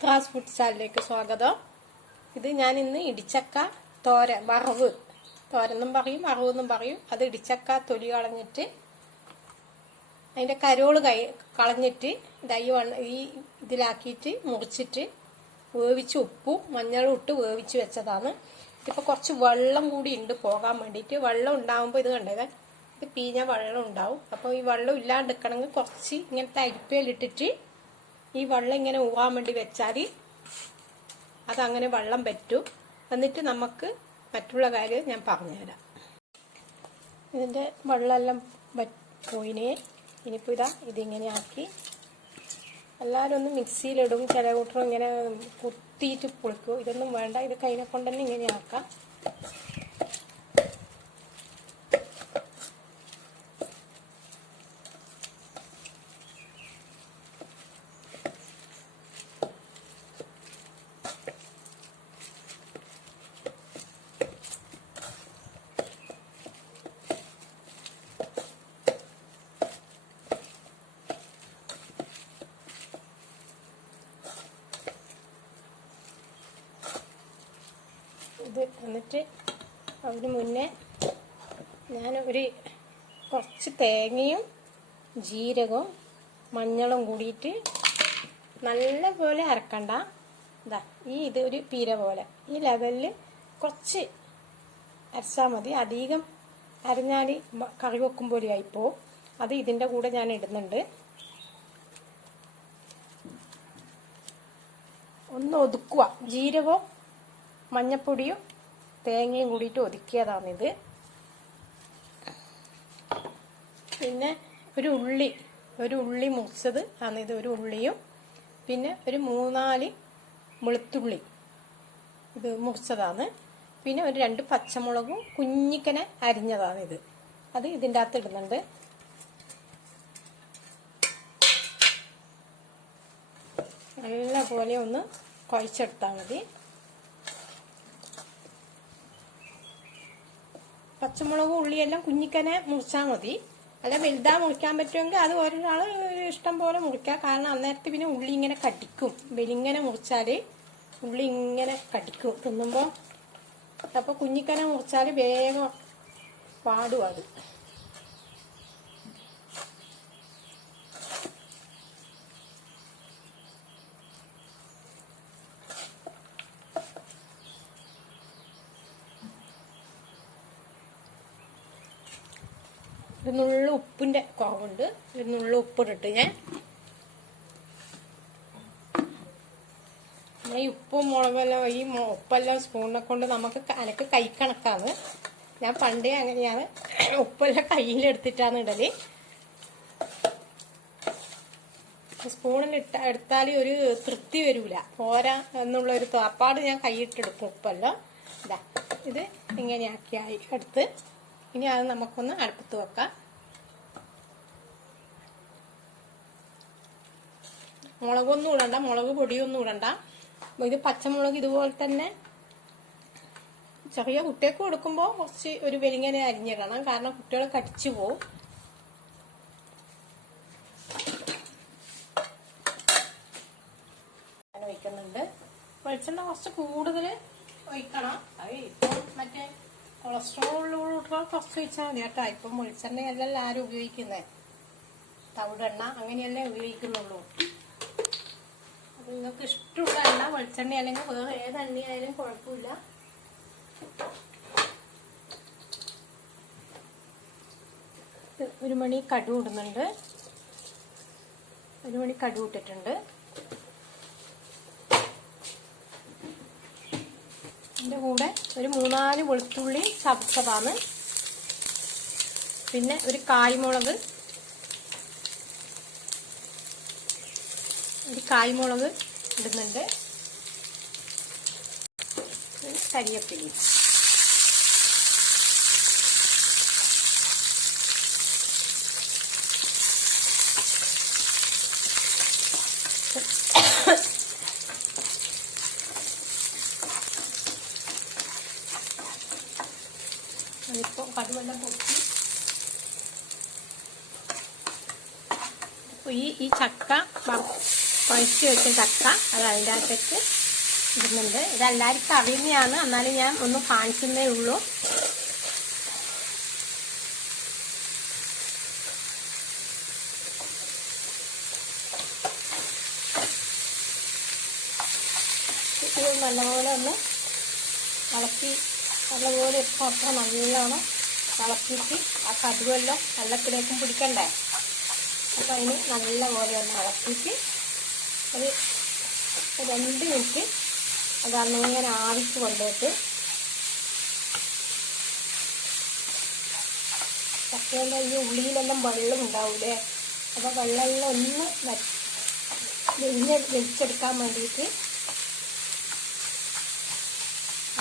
Cross food സ്റ്റാളിലേക്ക് സ്വാഗതം. ഇത് ഞാൻ ഇന്ന് ഇടിച്ചക്ക തോരൻ, വറവ് തോരെന്നും പറയും വറവെന്നും പറയും. അത് ഇടിച്ചക്ക തൊലി കളഞ്ഞിട്ട് അതിൻ്റെ കരോള് കളഞ്ഞിട്ട് ഈ ഇതിലാക്കിയിട്ട് മുറിച്ചിട്ട് വേവിച്ച് ഉപ്പും മഞ്ഞളും ഇട്ട് വേവിച്ച് വെച്ചതാണ്. ഇതിപ്പോൾ കുറച്ച് വെള്ളം കൂടി ഉണ്ട് പോകാൻ വേണ്ടിയിട്ട്. വെള്ളം ഉണ്ടാകുമ്പോൾ ഇത് കണ്ടത് ഇത് പീഞ്ഞ വെള്ളം ഉണ്ടാവും. അപ്പോൾ ഈ വെള്ളം ഇല്ലാണ്ടിരിക്കണമെങ്കിൽ കുറച്ച് ഇങ്ങനത്തെ അരിപ്പയിലിട്ടിട്ട് ഈ വെള്ളം ഇങ്ങനെ ഊവാൻ വേണ്ടി വെച്ചാൽ അതങ്ങനെ വെള്ളം പറ്റും. എന്നിട്ട് നമുക്ക് മറ്റുള്ള കാര്യം ഞാൻ പറഞ്ഞുതരാം. ഇതിൻ്റെ വെള്ളമെല്ലാം പോയിനെ. ഇനിയിപ്പോൾ ഇതിങ്ങനെ ആക്കി എല്ലാവരും ഒന്ന് മിക്സിയിലിടും. ചില കൂട്ടർ ഇങ്ങനെ കുത്തിയിട്ട് പൊളിക്കും. ഇതൊന്നും വേണ്ട, ഇത് കൈനെ കൊണ്ട് തന്നെ ഇങ്ങനെ ആക്കാം. ഇത് എന്നിട്ട് അതിന് മുന്നേ ഞാൻ കുറച്ച് തേങ്ങയും ജീരകവും മഞ്ഞളും കൂടിയിട്ട് നല്ലപോലെ അരക്കണ്ട. ഇത് ഒരു പീര പോലെ ഈ ലെവലിൽ കുറച്ച് അരച്ചാൽ മതി. അധികം അരഞ്ഞാൽ കറി വെക്കുമ്പോൾ ആയിപ്പോവും. അത് ഇതിൻ്റെ കൂടെ ഞാൻ ഇടുന്നുണ്ട്. ഒന്ന് ഒതുക്കുക. ജീരകവും മഞ്ഞപ്പൊടിയും തേങ്ങയും കൂടിയിട്ട് ഒതുക്കിയതാണിത്. പിന്നെ ഒരു ഉള്ളി മുറിച്ചത് ആണിത്. ഒരു ഉള്ളിയും പിന്നെ ഒരു 3-4 വെളുത്തുള്ളി ഇത് മുറിച്ചതാണ്. പിന്നെ ഒരു 2 പച്ചമുളകും കുഞ്ഞിക്കനെ അരിഞ്ഞതാണിത്. അത് ഇതിൻ്റെ അകത്ത് ഇടുന്നുണ്ട്. നല്ലപോലെ ഒന്ന് കുഴച്ചെടുത്താൽ മതി. പച്ചമുളകും ഉള്ളിയെല്ലാം കുഞ്ഞിക്കനെ മുറിച്ചാൽ മതി. അല്ല വലുതാ മുറിക്കാൻ പറ്റുമെങ്കിൽ അത് ഒരാൾ ഇഷ്ടം പോലെ മുറിക്കാം. കാരണം അന്നേരത്തെ പിന്നെ ഉള്ളി ഇങ്ങനെ കടിക്കും. വെലിങ്ങനെ മുറിച്ചാൽ ഉള്ളി ഇങ്ങനെ കടിക്കും തിന്നുമ്പോൾ. അപ്പോൾ കുഞ്ഞിക്കനെ മുറിച്ചാൽ വേഗം പാടും അത്. ഒരു നുള്ള ഉപ്പിൻ്റെ കുറവുണ്ട്. ഒരു നുള്ള ഉപ്പിട്ടിട്ട് ഞാൻ ഈ ഉപ്പും മുളകെല്ലാം ഈ ഉപ്പെല്ലാം സ്പൂണിനെ കൊണ്ട് എനിക്ക് കൈ കണക്കാണ്. ഞാൻ പണ്ടേ അങ്ങനെയാണ്. ഉപ്പെല്ലാം കയ്യിലെടുത്തിട്ടാണ് ഇടല്. സ്പൂണിൽ എടുത്താൽ ഒരു തൃപ്തി വരൂല, പോരാ എന്നുള്ളൊരു അപ്പാട് ഞാൻ കൈയിട്ടെടുക്കും ഉപ്പെല്ലാം. ഇത് ഇങ്ങനെയാക്കി എടുത്ത് ഇനി അത് നമുക്കൊന്ന് അടുപ്പത്ത് വെക്കാം. മുളകൊന്നും ഇടണ്ട, മുളക് പൊടിയൊന്നും ഇടണ്ട. ഇത് പച്ചമുളക് ഇതുപോലെ തന്നെ ചെറിയ കുട്ടികൾക്ക് കൊടുക്കുമ്പോൾ കുറച്ച് ഒരു വെലിങ്ങനെ അരിഞ്ഞിടണം. കാരണം കുട്ടികൾ കടിച്ചു പോവും. ഒഴിക്കുന്നുണ്ട്. വെളിച്ചെണ്ണ കുറച്ച് കൂടുതൽ ഒഴിക്കണം. അത് ഇപ്പോൾ മറ്റേ കൊളസ്ട്രോളുള്ള കുറച്ച് ഒഴിച്ചാൽ മതി കേട്ടോ. ഇപ്പം വെളിച്ചെണ്ണയല്ലല്ലോ ആരും ഉപയോഗിക്കുന്നത്. തവിടെണ്ണ അങ്ങനെയല്ലേ ഉപയോഗിക്കുന്നുള്ളൂ. അത് നിങ്ങൾക്ക് ഇഷ്ടമുള്ള എണ്ണ വെളിച്ചെണ്ണ അല്ലെങ്കിൽ വേറെ ഏത് എണ്ണയായാലും കുഴപ്പമില്ല. ഒരു മണി കടുക് ഇടുന്നുണ്ട്. ഒരു മണി കടുക് ഇട്ടിട്ടുണ്ട്. ഇതിൻ്റെ കൂടെ ഒരു 3-4 വെളുത്തുള്ളി ചതച്ചതാണ്. പിന്നെ ഒരു കായ്മുളക് ഇടുന്നുണ്ട്. കരിവേപ്പില. അതിപ്പോൾ കടുവെല്ലാം പൊട്ടി. ഈ ചക്ക കുഴച്ച് വെച്ച ചക്ക അത് അതിൻ്റെ അകത്തേക്ക് ഇടുന്നുണ്ട്. ഇതെല്ലാവർക്കും അറിയുന്നതാണ്, എന്നാലും ഞാൻ ഒന്ന് കാണിക്കുന്നേ ഉള്ളൂ. ഇത് നല്ലപോലെ ഒന്ന് ഇളക്കി, നല്ലപോലെ ഇപ്പം നല്ലോണം ഇളക്കിയിട്ട് ആ കടുവെല്ലാം വെള്ളത്തിലേക്കും പിടിക്കണ്ടേ. അപ്പം അതിന് നല്ലപോലെ ഒന്ന് ഇളക്കിയിട്ട് ഒരു 2 മിനിറ്റ് അതങ്ങനെ ആവിക്ക് കൊണ്ടുപോയിട്ട് ചക്കേൻ്റെ ഈ ഉള്ളിയിലെല്ലാം വെള്ളം ഉണ്ടാവൂലേ, അപ്പോൾ വെള്ളമെല്ലാം ഒന്ന് വെച്ചെടുക്കാൻ വേണ്ടിയിട്ട്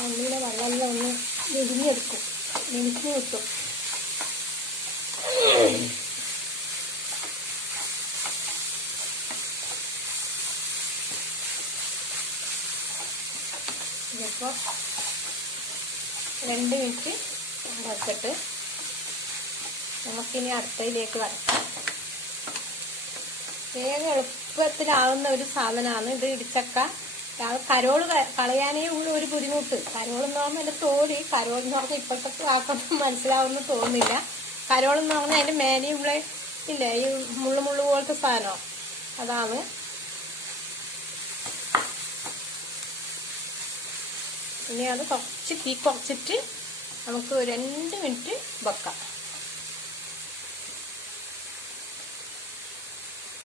ഉള്ളിലെ വെള്ളമെല്ലാം ഒന്ന് വെരിഞ്ഞെടുക്കും, വെരിഞ്ഞ് കിട്ടും. ഇതിപ്പോൾ 2 മിനിറ്റ് വെച്ചിട്ട് നമുക്കിനി അടുത്തയിലേക്ക് വരക്കാം. വേഗം എളുപ്പത്തിലാവുന്ന ഒരു സാധനമാണ് ഇത് ഇടിച്ചക്ക. കരോള് കളയാനേ ഉള്ളൂ ഒരു ബുദ്ധിമുട്ട്. കരോളെന്ന് പറഞ്ഞാൽ അതിൻ്റെ തോല്, കരോളെന്ന് പറഞ്ഞാൽ ഇപ്പോഴത്തെ ആൾക്കൊന്നും മനസ്സിലാവുമെന്ന് തോന്നുന്നില്ല. കരോളെന്ന് പറഞ്ഞാൽ അതിൻ്റെ മേലെയുള്ള ഇല്ലേ ഈ മുള്ളു പോലത്തെ സാധനം, അതാണ്. ഇനി അത് കുറച്ച് തീ കുറച്ചിട്ട് നമുക്ക് 2 മിനിറ്റ് വെക്കാം.